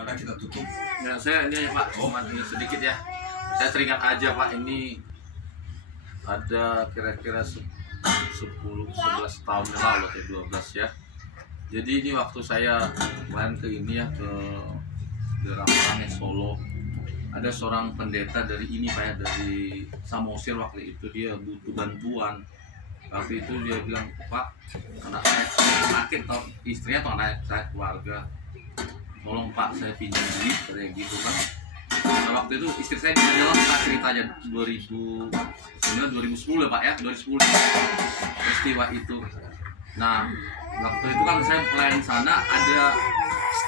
Ada kita tutup. Ya, saya ini ya, Pak, cuma ini sedikit ya. Saya teringat aja Pak, ini ada kira-kira 10-11 tahun yang lalu atau 12 ya. Jadi ini waktu saya main ke ini ya, ke Derang Solo. Ada seorang pendeta dari ini Pak ya, dari Samosir waktu itu, dia butuh bantuan. Waktu itu dia bilang, Pak, anak saya sakit atau istrinya atau anak saya keluarga, tolong Pak saya pinjam duit kayak gitu kan. Nah, waktu itu istri saya di dalam ceritanya 2009 2010 Pak ya, 2010 peristiwa itu. Nah waktu itu kan saya pelayan sana, ada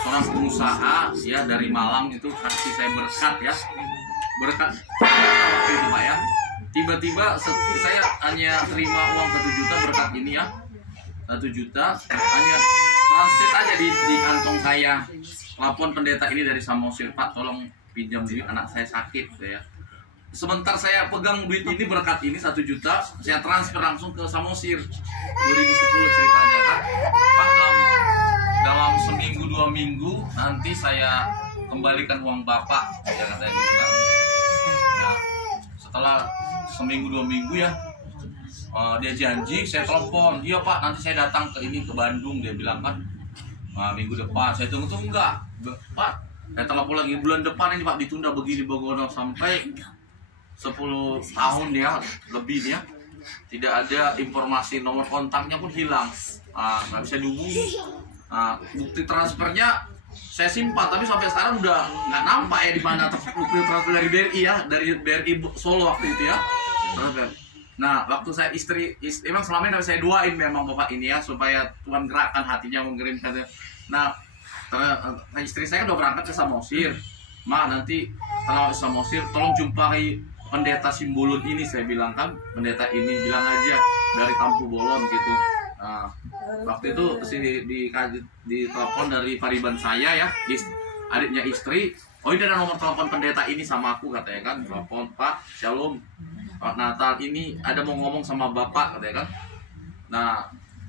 seorang pengusaha ya dari Malang itu kasih saya berkat waktu itu Pak ya. Tiba-tiba saya hanya terima uang 1 juta berkat ini ya, 1 juta hanya transit aja di kantong saya. Telepon pendeta ini dari Samosir, Pak tolong pinjam duit, anak saya sakit ya. Sebentar saya pegang duit ini, berkat ini 1 juta, saya transfer langsung ke Samosir. 2010 ceritanya kan, Pak dalam seminggu 2 minggu nanti saya kembalikan uang Bapak ya katanya gitu kan. Ya, setelah seminggu 2 minggu ya, dia janji, saya telepon, iya Pak nanti saya datang ke Bandung, dia bilang kan. Nah, minggu depan saya tunggu enggak Pak, saya telepon lagi bulan depan ini Pak, ditunda begini begono sampai 10 tahun ya lebih ya, tidak ada informasi, nomor kontaknya pun hilang, nggak bisa dihubungi. Bukti transfernya saya simpan tapi sampai sekarang udah nggak nampak ya di mana bukti transfer dari BRI ya, dari BRI Solo waktu itu ya. Nah waktu saya istri emang selama ini saya doain memang Bapak ini ya, supaya Tuhan gerakkan hatinya mengirimkan. Nah istri saya kan udah berangkat ke Samosir, nanti setelah Samosir tolong jumpai pendeta Simbolon ini, saya bilang kan pendeta ini bilang aja dari Tampu Bolon gitu. Nah waktu itu di telepon dari Pariban saya ya, adiknya istri, oh ini ada nomor telepon pendeta ini sama aku katanya kan. Telepon, Pak Shalom, Pak Natal ini ada mau ngomong sama Bapak katanya kan. Nah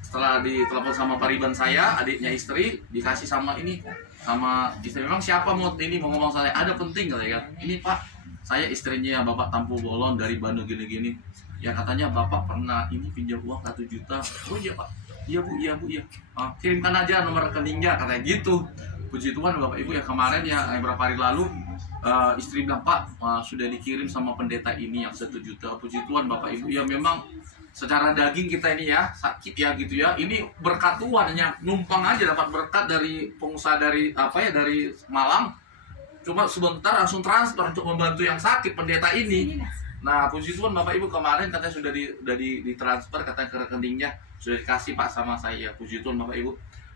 setelah ditelepon sama Pariban saya, adiknya istri, dikasih sama istri, memang siapa mau ngomong saya, ada penting katanya kan. Ini Pak, saya istrinya Bapak Tampu Bolon dari Bandung gini-gini. Ya katanya Bapak pernah pinjam uang 1 juta. Oh iya Pak, iya Bu, iya. Kirimkan aja nomor rekeningnya katanya gitu. Puji Tuhan Bapak Ibu ya, kemarin ya beberapa hari lalu istri bilang, Pak sudah dikirim sama pendeta ini yang 1 juta. Puji Tuhan Bapak Ibu ya, memang secara daging kita ini ya sakit ya gitu ya. Ini berkat Tuhan, hanya numpang aja dapat berkat dari pengusaha dari dari Malang. Cuma sebentar langsung transfer untuk membantu yang sakit pendeta ini. Nah puji Tuhan Bapak Ibu, kemarin katanya sudah ditransfer katanya ke rekeningnya, sudah dikasih Pak sama saya. Puji Tuhan Bapak Ibu.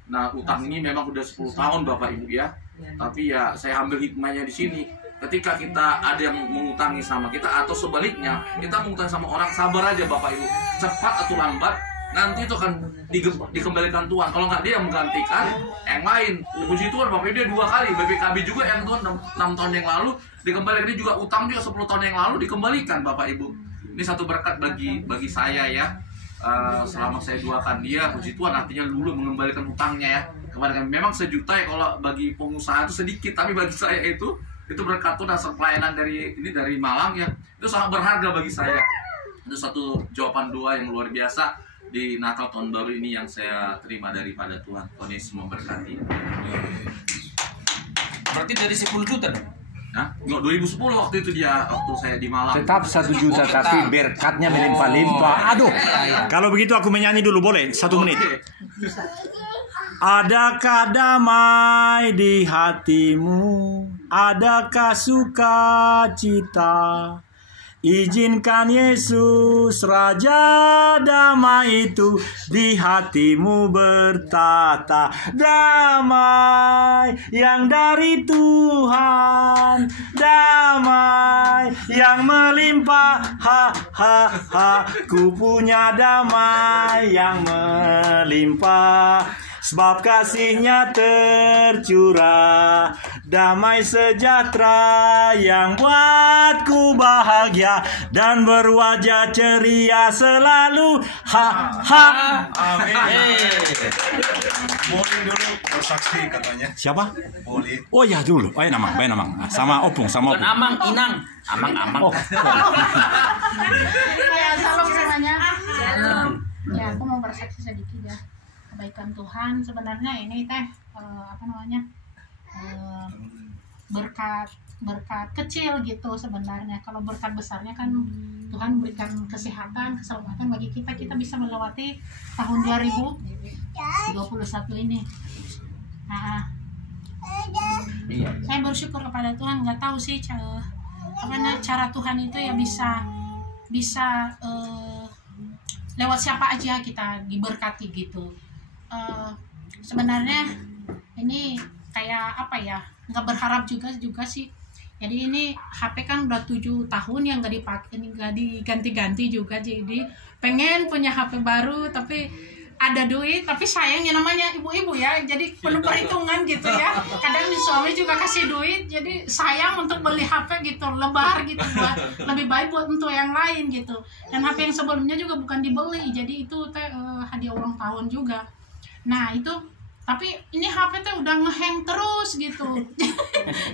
Nah utang ini memang udah 10 tahun Bapak Ibu ya. Tapi ya saya ambil hikmahnya di sini. Ketika kita ada yang mengutangi sama kita atau sebaliknya kita mengutangi sama orang, sabar aja Bapak Ibu. Cepat atau lambat nanti itu akan dikembalikan Tuhan. Kalau nggak dia menggantikan yang lain. Puji Tuhan Bapak Ibu, dia 2 kali. BPKB juga yang Tuhan 6 tahun yang lalu dikembalikan, dia juga utang juga 10 tahun yang lalu dikembalikan Bapak Ibu. Ini satu berkat bagi saya ya. Selama saya doakan dia, puji Tuhan artinya dulu mengembalikan utangnya ya. Kemarin memang 1 juta ya kalau bagi pengusaha itu sedikit, tapi bagi saya itu berkat Tuhan, dasar pelayanan dari Malang ya, itu sangat berharga bagi saya. Itu satu jawaban doa yang luar biasa di Natal tahun baru ini yang saya terima daripada Tuhan. Tuhan Yesus memberkati. Berarti dari 10 juta dong? Nah, 2010 waktu itu waktu saya di Malang. Tetap 1 juta tapi berkatnya melimpah-limpah. Aduh. Kalau begitu aku menyanyi dulu boleh? 1 menit. Adakah damai di hatimu? Adakah sukacita? Izinkan Yesus Raja damai itu di hatimu bertata. Damai yang dari Tuhan, damai yang melimpah. Ku punya damai yang melimpah. sebab kasihnya tercurah, damai sejahtera yang buatku bahagia dan berwajah ceria selalu. Ha ha. Amin. Boleh dulu bersaksi katanya. Siapa? Boleh. Oh ya dulu. Ayo Namang, baik Namang. Sama Opung, sama Bukan Opung. Amang, Inang. Amang. Oh. Ya, salam semuanya. Ya, aku mau bersaksi sedikit ya. Kebaikan Tuhan sebenarnya ini teh berkat kecil gitu sebenarnya. Kalau berkat besarnya kan Tuhan berikan kesehatan, keselamatan bagi kita bisa melewati tahun 2021 ini. Nah, saya bersyukur kepada Tuhan. Nggak tahu sih cara Tuhan itu ya bisa lewat siapa aja kita diberkati gitu. Sebenarnya ini kayak apa ya, nggak berharap juga sih. Jadi ini HP kan udah 7 tahun yang nggak diganti-ganti juga, jadi pengen punya HP baru tapi ada duit, tapi sayangnya namanya ibu-ibu ya, jadi penuh perhitungan gitu ya. Kadang suami juga kasih duit, jadi sayang untuk beli HP gitu, lebar gitu, buat lebih baik buat untuk yang lain gitu. Dan HP yang sebelumnya juga bukan dibeli, jadi itu hadiah ulang tahun juga. Nah itu, tapi ini HP tuh udah ngehang terus gitu.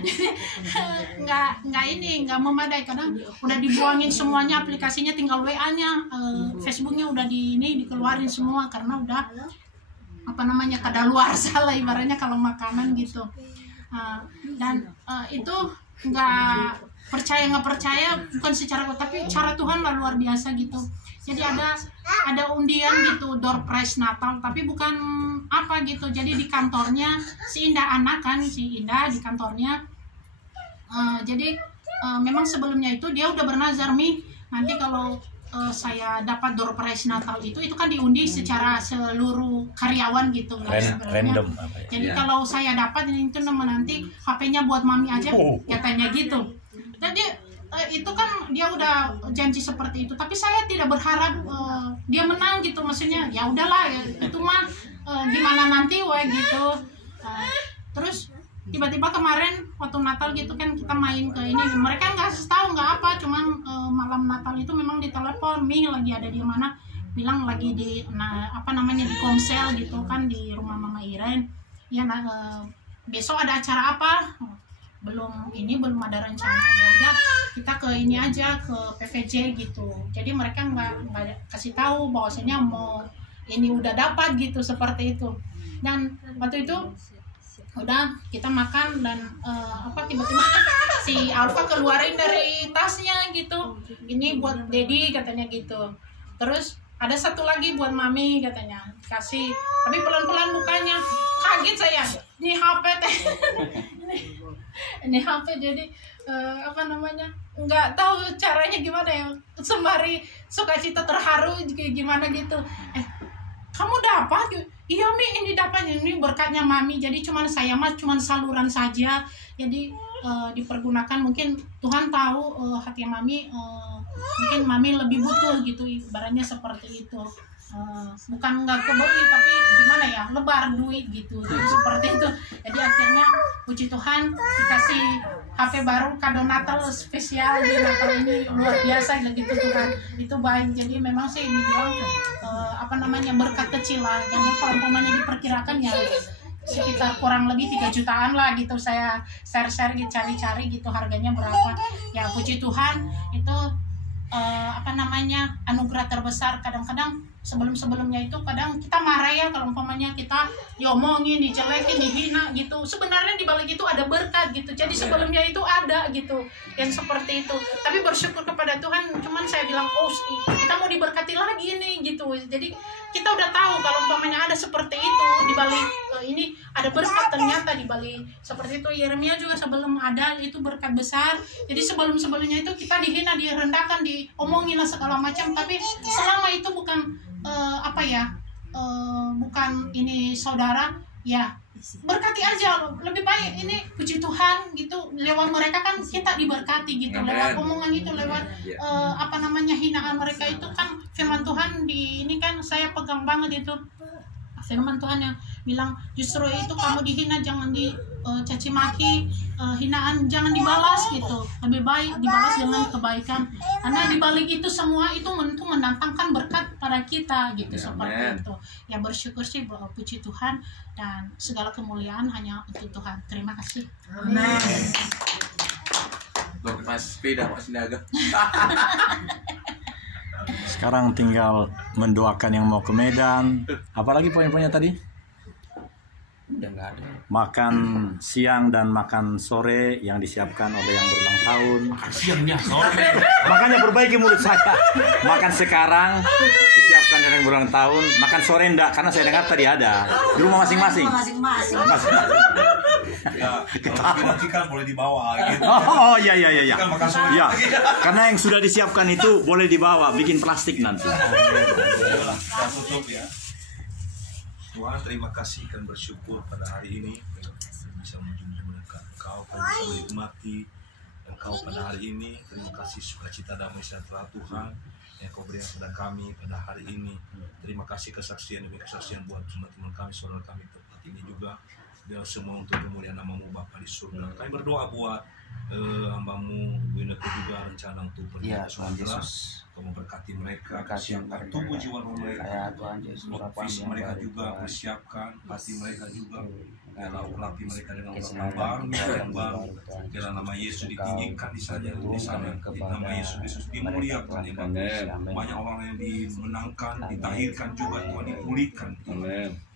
Jadi nggak memadai, kadang udah dibuangin semuanya aplikasinya, tinggal WA-nya, Facebooknya udah dikeluarin semua karena udah kadaluarsa lah ibaratnya kalau makanan gitu. Dan itu nggak percaya bukan secara, tapi cara Tuhan lah luar biasa gitu. Jadi ada undian gitu, door prize Natal, tapi bukan apa gitu. Jadi di kantornya si Indah di kantornya. Jadi memang sebelumnya itu dia udah bernazar, Mi, nanti kalau saya dapat door prize Natal itu kan diundi secara seluruh karyawan gitu lah sebenarnya. Jadi kalau saya dapat itu nanti HP-nya buat Mami aja, katanya gitu. Jadi itu kan dia udah janji seperti itu, tapi saya tidak berharap dia menang gitu, maksudnya ya udahlah itu mah gimana nanti gitu. Terus tiba-tiba kemarin waktu Natal gitu kan kita main ke ini, mereka nggak tahu nggak apa, cuman malam Natal itu memang ditelepon, Mi lagi ada di mana, bilang lagi di di Komsel gitu kan, di rumah Mama Iren ya. Besok ada acara apa? belum ada rencana. Ya udah kita ke ini aja, ke PVJ gitu. Jadi mereka nggak kasih tahu bahwasanya mau ini udah dapat gitu, seperti itu. Dan waktu itu udah kita makan dan tiba-tiba si Alfa keluarin dari tasnya gitu, ini buat Dedi katanya gitu. Terus ada satu lagi buat Mami katanya, kasih, tapi pelan-pelan mukanya. Kaget saya, ini HP teh. Ini HP, jadi nggak tahu caranya gimana ya, sembari sukacita terharu gimana gitu. Kamu dapat? Iya Mi, ini dapat, ini berkatnya Mami. Jadi saya cuman saluran saja. Jadi dipergunakan, mungkin Tuhan tahu hati Mami, mungkin Mami lebih butuh gitu, ibaratnya seperti itu. Bukan nggak kebeli, tapi gimana ya, lebar duit gitu. Jadi seperti itu. Jadi akhirnya puji Tuhan dikasih HP baru, kado Natal spesial di Natal ini, luar biasa gitu Tuhan. Itu baik. Jadi memang sih dibilang berkat kecil lah, yang kalau umpamanya diperkirakan ya sekitar kurang lebih 3 jutaan lah gitu. Saya share gitu, cari gitu harganya berapa. Ya puji Tuhan, itu anugerah terbesar. Kadang-kadang sebelumnya itu kadang kita marah ya kalau umpamanya kita diomongin, dijelekin, dihina gitu. Sebenarnya di balik itu ada berkat gitu. Jadi sebelumnya itu ada gitu yang seperti itu. Tapi bersyukur kepada Tuhan, cuman saya bilang kita mau diberkati lagi nih gitu. Jadi kita udah tahu kalau umpamanya ada seperti itu di balik ini ada berkat, ternyata di balik seperti itu. Yeremia juga sebelum ada itu berkat besar. Jadi sebelumnya itu kita dihina, direndahkan, diomongin lah segala macam. Tapi selama itu bukan bukan ini saudara ya, berkati aja, lebih baik ini puji Tuhan gitu. Lewat mereka kan kita diberkati gitu, lewat omongan itu, lewat hinaan mereka itu kan firman Tuhan ini kan saya pegang banget itu. firman Tuhan yang bilang justru itu kamu dihina jangan dicaci maki, hinaan jangan dibalas gitu, lebih baik dibalas dengan kebaikan, karena dibalik itu semua itu mendatangkan berkat pada kita gitu. Seperti itu ya, bersyukur sih, puji Tuhan, dan segala kemuliaan hanya untuk Tuhan. Terima kasih. Amin. Mas sepeda Mas Niaga. Sekarang tinggal mendoakan yang mau ke Medan. Apalagi poin-poinnya tadi? Udah nggak ada. Makan siang dan makan sore yang disiapkan oleh yang berulang tahun. Siangnya sore. Makanya perbaiki mulut saya. Makan sekarang disiapkan oleh yang berulang tahun. Makan sore enggak, karena saya dengar tadi ada di rumah masing-masing. Ya, kalau nanti kan boleh dibawa gitu. Oh iya. Kan makan sore. Ya, karena yang sudah disiapkan itu boleh dibawa, bikin plastik nanti. Ayolah, kita tutup ya. Tuhan, terima kasih dan bersyukur pada hari ini bisa menjunjung dekat Engkau, kami bisa menikmati Engkau pada hari ini. Terima kasih sukacita damai sejahtera Tuhan yang Kau berikan kepada kami pada hari ini. Terima kasih kesaksian demi kesaksian buat teman-teman kami, saudara kami tempat ini juga. Biar semua untuk kemuliaan nama-Mu Bapa di surga. Kami berdoa buat hamba-Mu Bu Ineke juga rencana untuk pergi ke Sumatera. Kau memberkati mereka, persiapkan tubuh jiwa mereka, office mereka juga persiapkan, hati mereka juga. Biarlah urapi mereka dengan orang baru, yang baru. Biarlah nama Yesus ditinggikan di sana, nama Yesus Kristus dimuliakan. Banyak orang yang dimenangkan, ditahirkan juga, Tuhan dipulihkan.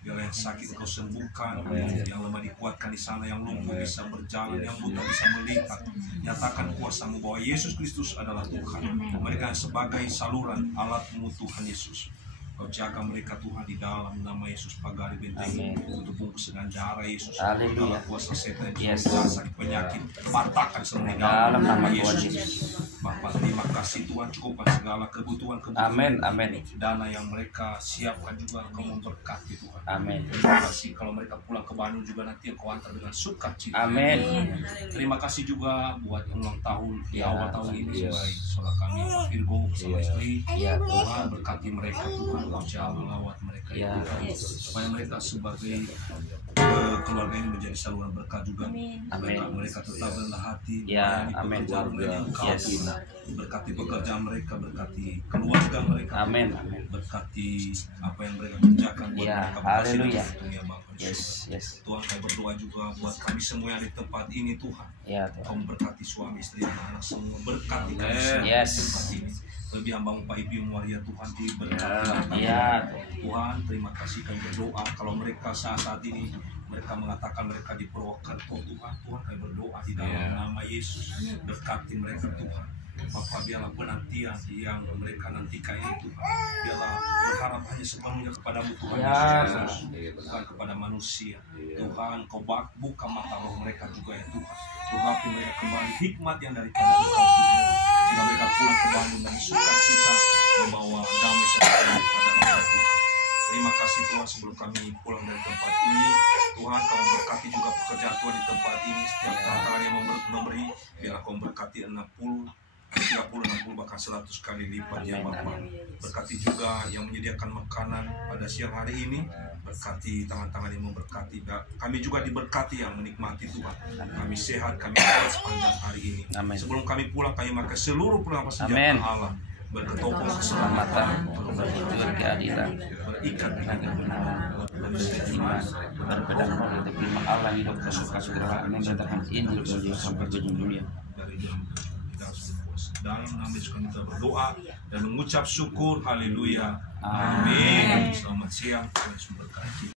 Biarlah yang sakit Kau sembuhkan, yang lemah dikuatkan di sana, yang lumpuh bisa berjalan, yang buta bisa melihat. Nyatakan kuasa-Mu bahwa Yesus Kristus adalah Tuhan. Mereka sebagai saluran alat-Mu Tuhan Yesus. Kau jaga mereka Tuhan di dalam nama Yesus, pagari benteng untuk bungkus dengan darah Yesus. Dalam kuasa setan yang sakit penyakit patahkan semua dalam nama Yesus. Bapa, terima kasih Tuhan, cukupkan segala kebutuhan. Amin. Dana yang mereka siapkan juga Kau memberkati Tuhan. Amin. Terima kasih kalau mereka pulang ke Bandung juga nanti Kau antar dengan sukacita. Amin. Terima kasih juga buat ulang tahun di awal tahun ini sebagai saudara kami Pak Virgo bersama istri. Tuhan berkati mereka Tuhan, Kau jalan lawat mereka supaya mereka sebagai keluarga ini menjadi saluran berkat juga. Mereka tetap rendah hati melayani pekerjaan mereka. Berkati pekerjaan mereka, berkati keluarga mereka. Amin. Berkati apa yang mereka kerjakan buat mereka. Haleluya. Yes. Tuhan, kami berdoa juga buat kami semua yang di tempat ini Tuhan. Kau memberkati suami, istri, dan anak semua. Berkati kami semua di tempat ini. Lebih hamba-Mu Pak Ibi Maria Tuhan diberkati. Tuhan, terima kasih kami berdoa kalau mereka saat ini mereka mengatakan mereka di Purwokerto Tuhan, kami berdoa di dalam nama Yesus, berkati mereka Tuhan. Bapak, biarlah penantian yang mereka nantikan ini Tuhan, biarlah berharap hanya sepenuhnya kepada-Mu Tuhan Yesus, bukan kepada manusia. Tuhan, Kau buka mata roh mereka juga ya Tuhan, urapi mereka kembali hikmat yang daripada Engkau Tuhan, sehingga mereka pulang ke Bandung dengan sukacita membawa damai sejahtera kepada Engkau Tuhan. Terima kasih Tuhan, sebelum kami pulang dari tempat ini, Tuhan Kau memberkati juga pekerjaan Tuhan di tempat ini. Setiap tantangan yang memberi, biarlah Kau memberkati 60, 30, 60, bahkan 100 kali lipat ya Bapak. Berkati juga yang menyediakan makanan pada siang hari ini. Berkati tangan-tangan yang memberkati. Kami juga diberkati yang menikmati Tuhan. Kami sehat, kami kuat sepanjang hari ini. Sebelum kami pulang, kami pakai seluruh perlengkapan senjata Allah. Berketopong keselamatan, keadilan, berikat dengan kebenaran, beriman, berpedang oleh firman Allah, hidup kesuka-suka, mendatangkan Injil sampai ke dunia. Dari dalam nama Yesus kami berdoa dan mengucap syukur. Haleluya. Amin. Selamat siang. Tuhan memberkati.